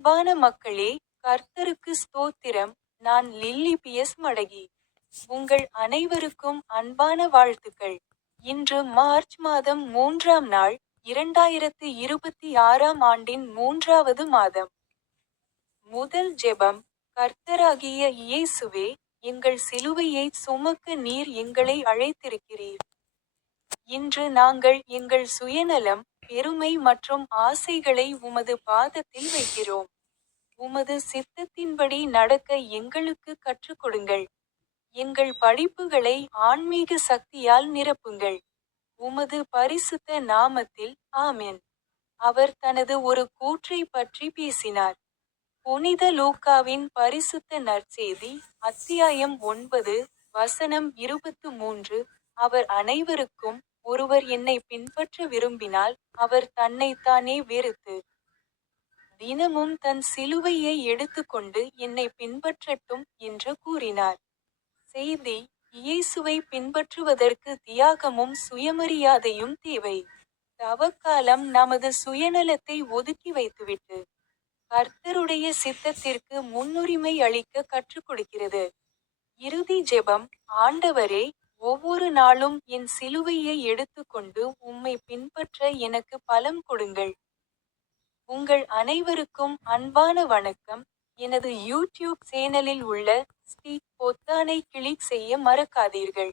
அன்பான மக்களே, கர்த்தருக்கு ஸ்தோத்திரம். நான் லில்லி பியஸ் மடகி. உங்கள் அனைவருக்கும் அன்பான வாழ்த்துக்கள். இன்று மார்ச் மாதம் 3ஆம் நாள், 2026ஆம் ஆண்டின் 3வது மாதம். முதல் ஜெபம். கர்த்தராகிய இயேசுவே, எங்கள் சிலுவையைச் சுமக்க நீர் எங்களை அழைத்திருக்கிறீர். இன்று நாங்கள் எங்கள் சுயநலம், பெருமை மற்றும் ஆசைகளை உமது பாதத்தில் வைக்கிறோம். உமது சித்தத்தின்படி நடக்க எங்களுக்கு கற்றுக் கொடுங்கள். எங்கள் படிப்புகளை ஆன்மீக சக்தியால் நிரப்புங்கள். உமது பரிசுத்த நாமத்தில், ஆமென். அவர் தனது ஒரு கூற்றை பற்றி பேசினார். புனித லூக்காவின் பரிசுத்த நற்செய்தி, அத்தியாயம் 9, வசனம் 23. அவர் அனைவருக்கும், ஒருவர் என்னை பின்பற்ற விரும்பினால், அவர் தன்னைத்தானே வெறுத்து, தினமும் தன் சிலுவையை எடுத்துக்கொண்டு என்னை பின்பற்றட்டும் என்று கூறினார். செய்தி: இயேசுவை பின்பற்றுவதற்கு தியாகமும் சுயமரியாதையும் தேவை. தவக்காலம் நமது சுயநலத்தை ஒதுக்கி வைத்துவிட்டு, கர்த்தருடைய சித்தத்திற்கு முன்னுரிமை அளிக்க கற்றுக் கொடுக்கிறது. இறுதி ஜெபம். ஆண்டவரே, ஒவ்வொரு நாளும் என் சிலுவையை எடுத்துக்கொண்டு உம்மை பின்பற்ற எனக்கு பலம் கொடுங்கள். உங்கள் அனைவருக்கும் அன்பான வணக்கம். எனது யூடியூப் சேனலில் உள்ள ஸ்டிக் பொத்தானை கிளிக் செய்ய மறக்காதீர்கள்.